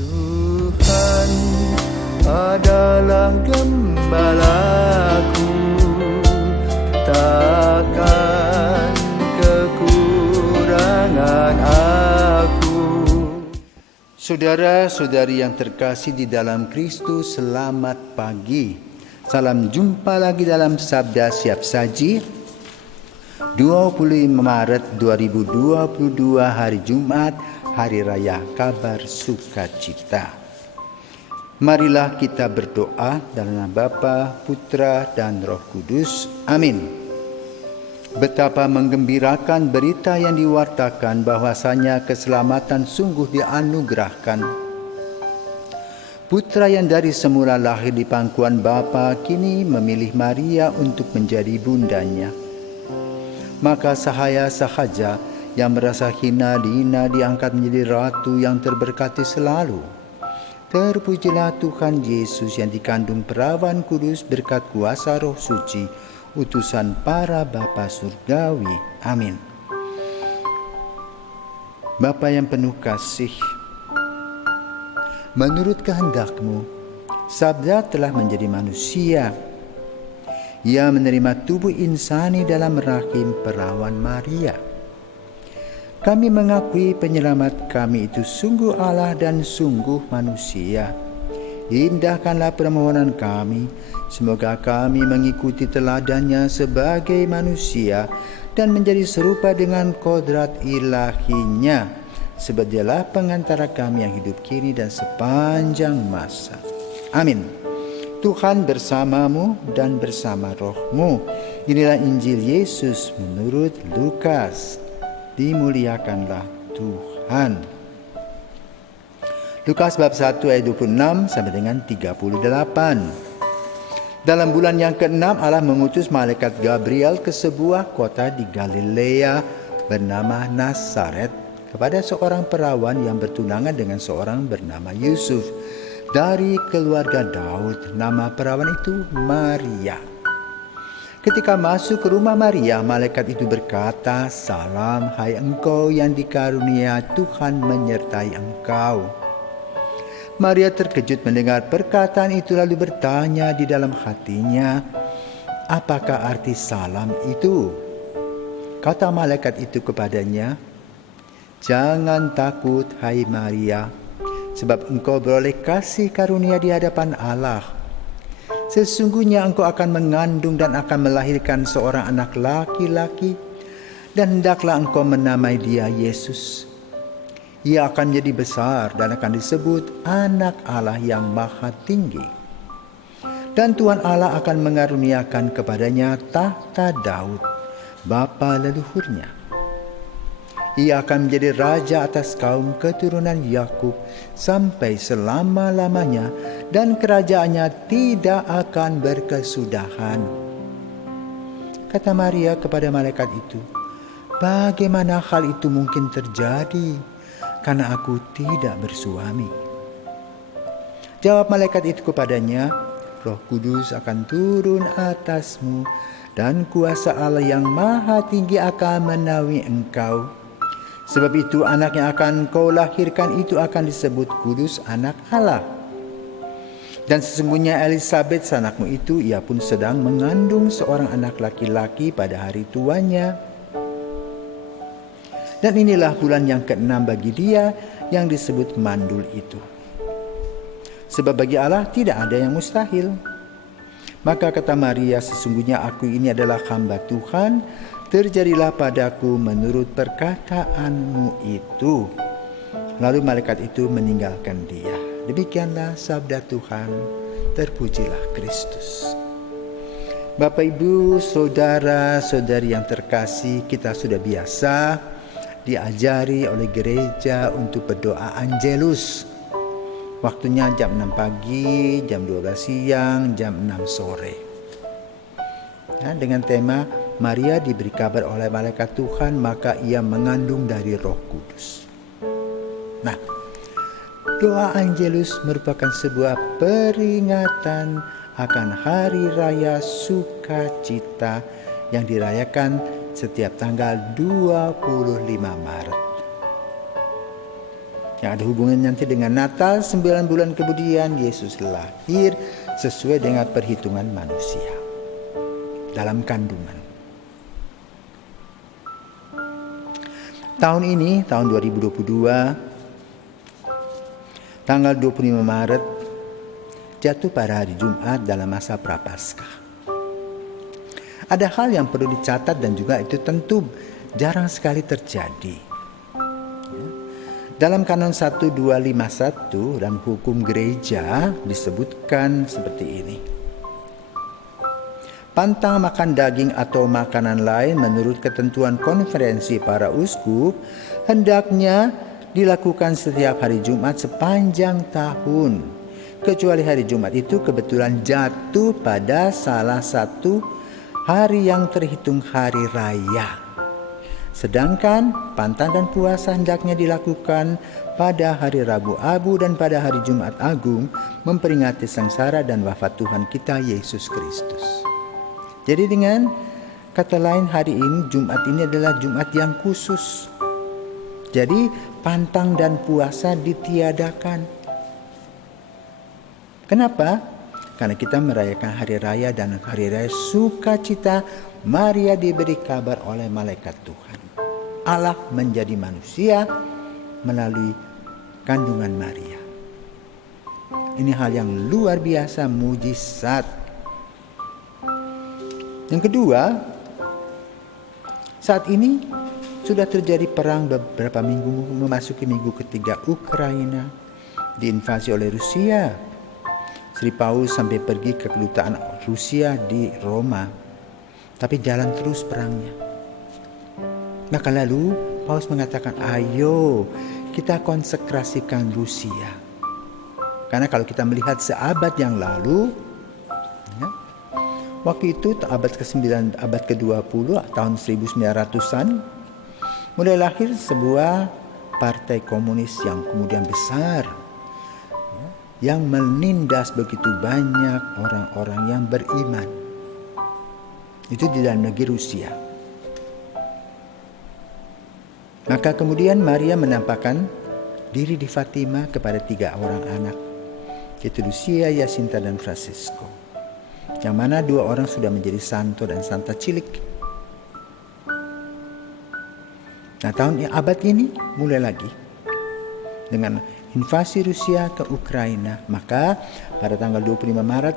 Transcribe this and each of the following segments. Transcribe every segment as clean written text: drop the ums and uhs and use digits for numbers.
Tuhan adalah gembalaku, takkan kekurangan aku. Saudara-saudari yang terkasih di dalam Kristus, selamat pagi. Salam jumpa lagi dalam Sabda Siap Saji 25 Maret 2022, hari Jumat, Hari Raya Kabar Sukacita. Marilah kita berdoa dalam nama Bapa, Putra, dan Roh Kudus. Amin. Betapa menggembirakan berita yang diwartakan bahwasanya keselamatan sungguh dianugerahkan. Putra yang dari semula lahir di pangkuan Bapa kini memilih Maria untuk menjadi bundanya. Maka sahaya sahaja yang merasa hina dihina diangkat menjadi ratu yang terberkati selalu. Terpujilah Tuhan Yesus yang dikandung perawan kudus berkat kuasa Roh Suci, utusan para Bapa surgawi. Amin. Bapa yang penuh kasih, menurut kehendak-Mu, Sabda telah menjadi manusia. Ia menerima tubuh insani dalam rahim perawan Maria. Kami mengakui penyelamat kami itu sungguh Allah dan sungguh manusia. Indahkanlah permohonan kami, semoga kami mengikuti teladannya sebagai manusia dan menjadi serupa dengan kodrat ilahinya, sebab Dialah pengantara kami yang hidup kini dan sepanjang masa. Amin. Tuhan bersamamu dan bersama rohmu. Inilah Injil Yesus menurut Lukas. Dimuliakanlah Tuhan. Lukas bab 1 ayat 26 sampai dengan 38. Dalam bulan yang ke-6 Allah mengutus malaikat Gabriel ke sebuah kota di Galilea bernama Nazaret kepada seorang perawan yang bertunangan dengan seorang bernama Yusuf dari keluarga Daud. Nama perawan itu Maria. Ketika masuk ke rumah Maria, malaikat itu berkata, "Salam, hai engkau yang dikarunia Tuhan menyertai engkau." Maria terkejut mendengar perkataan itu lalu bertanya di dalam hatinya, "Apakah arti salam itu?" Kata malaikat itu kepadanya, "Jangan takut, hai Maria, sebab engkau beroleh kasih karunia di hadapan Allah. Sesungguhnya engkau akan mengandung dan akan melahirkan seorang anak laki-laki, dan hendaklah engkau menamai dia Yesus. Ia akan menjadi besar dan akan disebut Anak Allah yang Maha Tinggi. Dan Tuhan Allah akan mengaruniakan kepadanya tahta Daud, bapa leluhurnya. Ia akan menjadi raja atas kaum keturunan Yakub sampai selama-lamanya, dan kerajaannya tidak akan berkesudahan." Kata Maria kepada malaikat itu, "Bagaimana hal itu mungkin terjadi? Karena aku tidak bersuami." Jawab malaikat itu kepadanya, "Roh Kudus akan turun atasmu, dan kuasa Allah yang Maha Tinggi akan menaungi engkau. Sebab itu anak yang akan kau lahirkan itu akan disebut kudus, Anak Allah. Dan sesungguhnya Elisabet sanakmu itu, ia pun sedang mengandung seorang anak laki-laki pada hari tuanya. Dan inilah bulan yang ke-6 bagi dia yang disebut mandul itu. Sebab bagi Allah tidak ada yang mustahil." Maka kata Maria, "Sesungguhnya aku ini adalah hamba Tuhan, terjadilah padaku menurut perkataanmu itu." Lalu malaikat itu meninggalkan dia. Demikianlah sabda Tuhan. Terpujilah Kristus. Bapak, Ibu, saudara-saudari yang terkasih, kita sudah biasa diajari oleh gereja untuk berdoa Angelus. Waktunya jam 6 pagi, jam 12 siang, jam 6 sore. Dengan tema Maria diberi kabar oleh malaikat Tuhan, maka ia mengandung dari Roh Kudus. Nah, doa Angelus merupakan sebuah peringatan akan hari raya sukacita yang dirayakan setiap tanggal 25 Maret. yang ada hubungannya nanti dengan Natal. 9 bulan kemudian Yesus lahir sesuai dengan perhitungan manusia dalam kandungan. Tahun ini, tahun 2022, tanggal 25 Maret, jatuh pada hari Jumat dalam masa Prapaskah. Ada hal yang perlu dicatat dan juga itu tentu jarang sekali terjadi. Dalam kanon 1251 dan hukum gereja disebutkan seperti ini. Pantang makan daging atau makanan lain menurut ketentuan konferensi para uskup hendaknya dilakukan setiap hari Jumat sepanjang tahun. Kecuali hari Jumat itu kebetulan jatuh pada salah satu hari yang terhitung hari raya. Sedangkan pantang dan puasa hendaknya dilakukan pada hari Rabu Abu dan pada hari Jumat Agung memperingati sengsara dan wafat Tuhan kita Yesus Kristus. Jadi dengan kata lain hari ini, Jumat ini adalah Jumat yang khusus. Jadi pantang dan puasa ditiadakan. Kenapa? Karena kita merayakan hari raya dan hari raya sukacita Maria diberi kabar oleh malaikat Tuhan. Allah menjadi manusia melalui kandungan Maria. Ini hal yang luar biasa, mujizat. Yang kedua, saat ini sudah terjadi perang beberapa minggu, memasuki minggu ketiga. Ukraina diinvasi oleh Rusia. Sri Paus sampai pergi ke kedutaan Rusia di Roma, tapi jalan terus perangnya. Maka lalu Paus mengatakan, ayo kita konsekrasikan Rusia. Karena kalau kita melihat seabad yang lalu, waktu itu abad ke-9, abad ke-20, tahun 1900-an, mulai lahir sebuah partai komunis yang kemudian besar, yang menindas begitu banyak orang-orang yang beriman. Itu di dalam negeri Rusia. Maka kemudian Maria menampakkan diri di Fatima kepada 3 orang anak, yaitu Lucia, Jacinta, dan Francisco. Yang mana 2 orang sudah menjadi santo dan santa cilik. Nah, abad ini mulai lagi dengan invasi Rusia ke Ukraina. Maka pada tanggal 25 Maret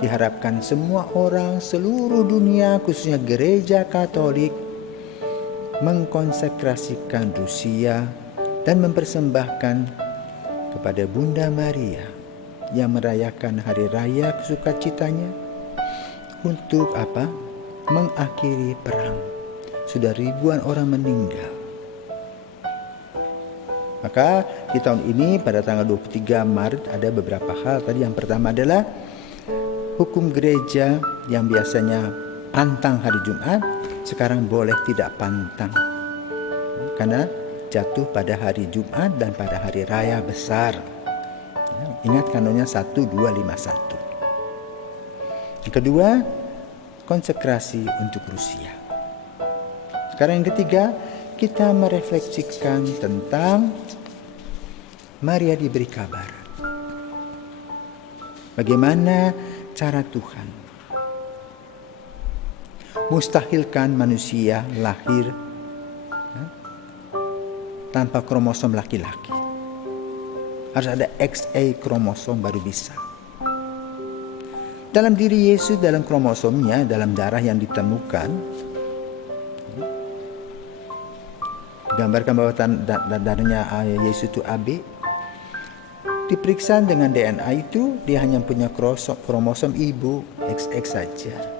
diharapkan semua orang seluruh dunia, khususnya gereja Katolik, mengkonsekrasikan Rusia dan mempersembahkan kepada Bunda Maria yang merayakan hari raya sukacitanya untuk apa? Mengakhiri perang. Sudah ribuan orang meninggal. Maka di tahun ini pada tanggal 23 Maret ada beberapa hal. Tadi yang pertama adalah hukum gereja yang biasanya pantang hari Jumat sekarang boleh tidak pantang. Karena jatuh pada hari Jumat dan pada hari raya besar. Ingat kanonnya 1251. Yang kedua, konsekrasi untuk Rusia. Sekarang yang ketiga, kita merefleksikan tentang Maria diberi kabar. Bagaimana cara Tuhan mustahilkan manusia lahir tanpa kromosom laki-laki. Harus ada XA kromosom baru bisa. Dalam diri Yesus, dalam kromosomnya, dalam darah yang ditemukan, gambarkan bahwa darahnya Yesus itu AB. Diperiksa dengan DNA itu, dia hanya punya kromosom ibu XX saja.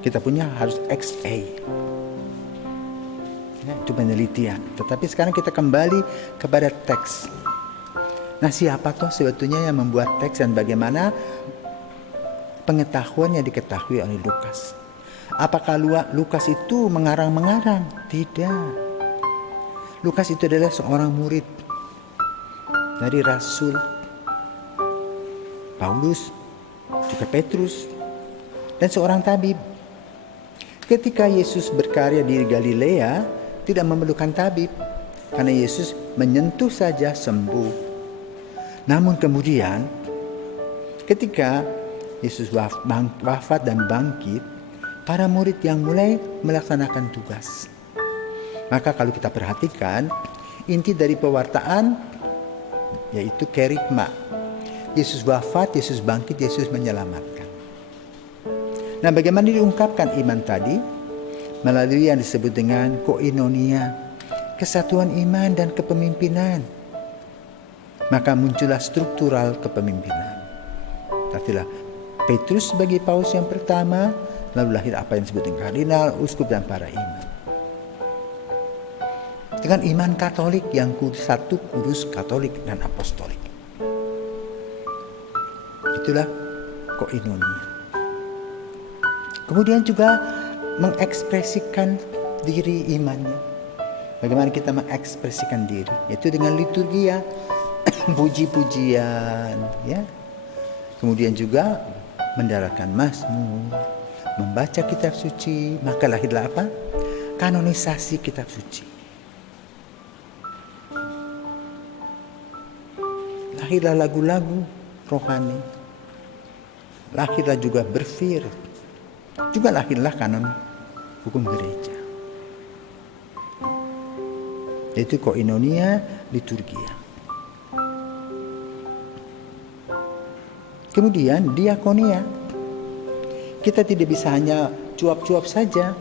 Kita punya harus XA. Ya, itu penelitian. Tetapi sekarang kita kembali kepada teks. Nah, siapa toh sebetulnya yang membuat teks dan bagaimana pengetahuan yang diketahui oleh Lukas? Apakah Lukas itu mengarang-mengarang? Tidak. Lukas itu adalah seorang murid dari Rasul Paulus, juga Petrus, dan seorang tabib. Ketika Yesus berkarya di Galilea, tidak memerlukan tabib. karena Yesus menyentuh saja sembuh. Namun kemudian ketika Yesus wafat dan bangkit, para murid yang mulai melaksanakan tugas. Maka kalau kita perhatikan, inti dari pewartaan yaitu kerigma. Yesus wafat, Yesus bangkit, Yesus menyelamatkan. Nah, bagaimana diungkapkan iman tadi? Melalui yang disebut dengan koinonia, kesatuan iman dan kepemimpinan. Maka muncullah struktural kepemimpinan. Artinya Petrus sebagai paus yang pertama, lalu lahir apa yang disebut dengan kardinal, uskup dan para imam. Dengan iman Katolik yang satu, kudus, Katolik dan apostolik. Itulah koinonia. Kemudian juga mengekspresikan diri imannya. Bagaimana kita mengekspresikan diri? Yaitu dengan liturgia, puji-pujian, ya. Kemudian juga mendaratkan mazmur, membaca kitab suci. Maka lahirlah apa? Kanonisasi kitab suci. Lahirlah lagu-lagu rohani. Lahirlah juga berfir. Juga lahirlah kanon hukum gereja. Yaitu koinonia, liturgia. Kemudian diakonia. Kita tidak bisa hanya cuap-cuap saja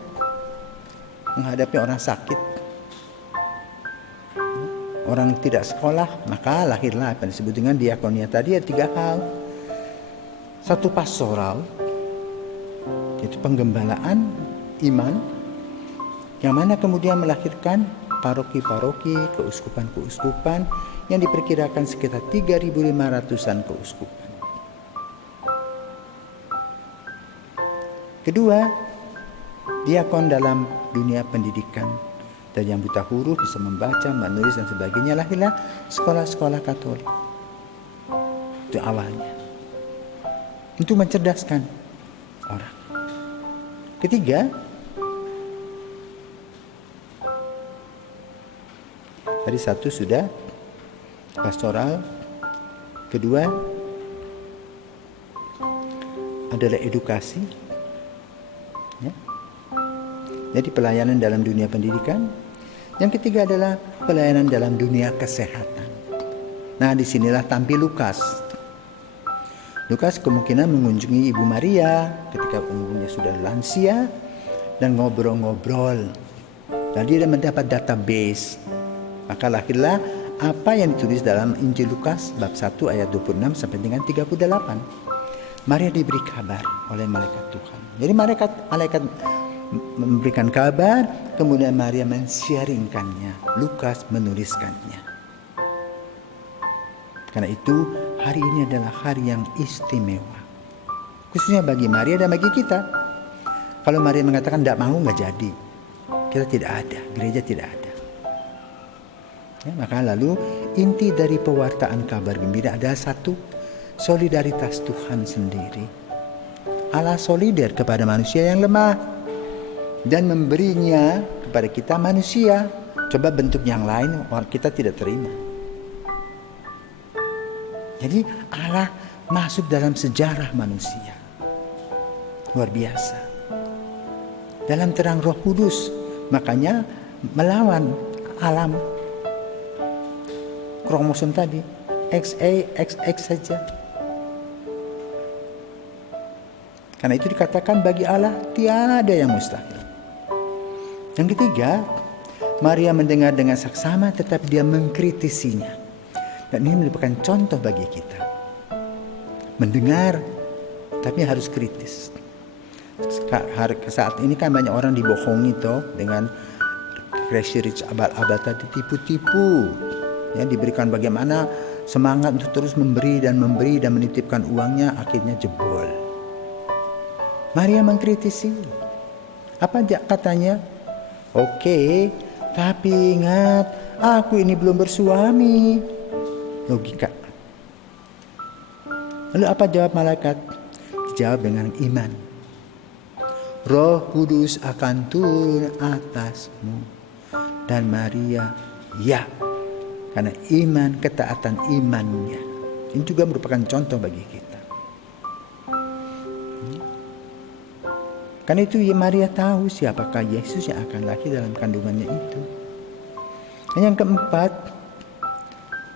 menghadapi orang sakit, orang tidak sekolah. Maka lahirlah apa yang disebut dengan diakonia tadi, ya 3 hal. Satu, pastoral, yaitu penggembalaan iman, yang mana kemudian melahirkan paroki-paroki, keuskupan-keuskupan yang diperkirakan sekitar 3.500-an keuskupan. Kedua, diakon dalam dunia pendidikan. Dan yang buta huruf bisa membaca, menulis dan sebagainya. Lahirlah sekolah-sekolah Katolik. Itu awalnya. Untuk mencerdaskan orang. Ketiga, tadi satu sudah pastoral. Kedua adalah edukasi. Ya. Jadi pelayanan dalam dunia pendidikan. Yang ketiga adalah pelayanan dalam dunia kesehatan. Nah, disinilah tampil Lukas. Lukas kemungkinan mengunjungi Ibu Maria ketika umurnya sudah lansia dan ngobrol-ngobrol. Dan dia mendapat database. Maka lahirlah apa yang ditulis dalam Injil Lukas bab 1 ayat 26 sampai dengan 38. Maria diberi kabar oleh malaikat Tuhan. Jadi malaikat memberikan kabar, kemudian Maria men-sharingkannya, Lukas menuliskannya. Karena itu hari ini adalah hari yang istimewa, khususnya bagi Maria dan bagi kita. Kalau Maria mengatakan tidak mau, nggak jadi. Kita tidak ada, gereja tidak ada. Ya, maka lalu inti dari pewartaan kabar gembira adalah satu, solidaritas Tuhan sendiri. Allah solider kepada manusia yang lemah dan memberinya kepada kita manusia. Coba bentuk yang lain kita tidak terima. Jadi Allah masuk dalam sejarah manusia. Luar biasa. Dalam terang Roh Kudus, makanya melawan alam. Kromosom tadi XA, XX saja. Karena itu dikatakan bagi Allah tiada yang mustahil. Yang ketiga, Maria mendengar dengan saksama tetapi dia mengkritisinya. Dan ini merupakan contoh bagi kita. Mendengar tapi harus kritis. Saat ini kan banyak orang dibohongi toh dengan crazy rich abal-abal tadi, tipu-tipu. Ya, diberikan bagaimana semangat untuk terus memberi dan menitipkan uangnya, akhirnya jebol. Maria mengkritisi. Apa dia katanya? Oke, tapi ingat, aku ini belum bersuami. Logika. Lalu apa jawab malaikat? Dijawab dengan iman. Roh Kudus akan turun atasmu dan Maria Ya, karena iman, ketaatan imannya. Ini juga merupakan contoh bagi kita. Karena itu Maria tahu siapakah Yesus yang akan lahir dalam kandungannya itu. Dan yang keempat,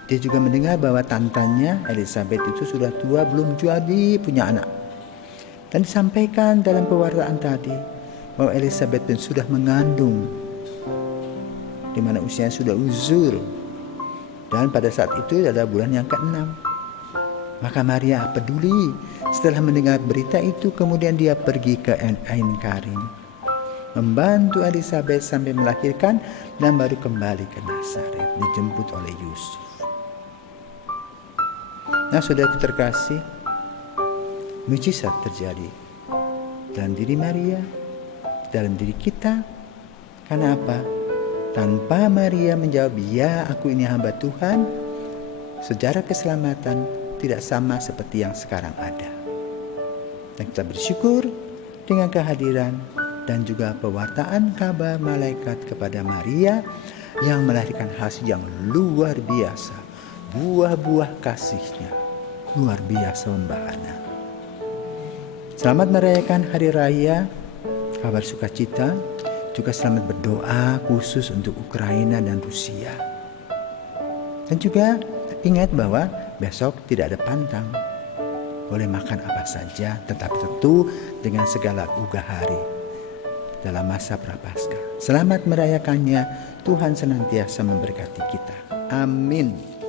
dia juga mendengar bahwa tantanya Elizabeth itu sudah tua, belum jadi punya anak. Dan disampaikan dalam pewartaan tadi bahwa Elizabeth pun sudah mengandung, di mana usianya sudah uzur. Dan pada saat itu adalah bulan yang ke-6. Maka Maria peduli. Setelah mendengar berita itu, kemudian dia pergi ke Ain Karim, membantu Elizabeth sampai melahirkan, dan baru kembali ke Nazaret, dijemput oleh Yusuf. Nah, saudaraku terkasih, mujizat terjadi dalam diri Maria, dalam diri kita. Karena apa? Tanpa Maria menjawab, "Ya, aku ini hamba Tuhan," sejarah keselamatan tidak sama seperti yang sekarang ada. Dan kita bersyukur dengan kehadiran dan juga pewartaan kabar malaikat kepada Maria yang melahirkan hasil yang luar biasa. Buah-buah kasihnya luar biasa membahana. Selamat merayakan Hari Raya Kabar Sukacita. Juga selamat berdoa khusus untuk Ukraina dan Rusia. Dan juga ingat bahwa besok tidak ada pantang. Boleh makan apa saja, tetapi tentu dengan segala ugahari dalam masa Prapaskah. Selamat merayakannya. Tuhan senantiasa memberkati kita. Amin.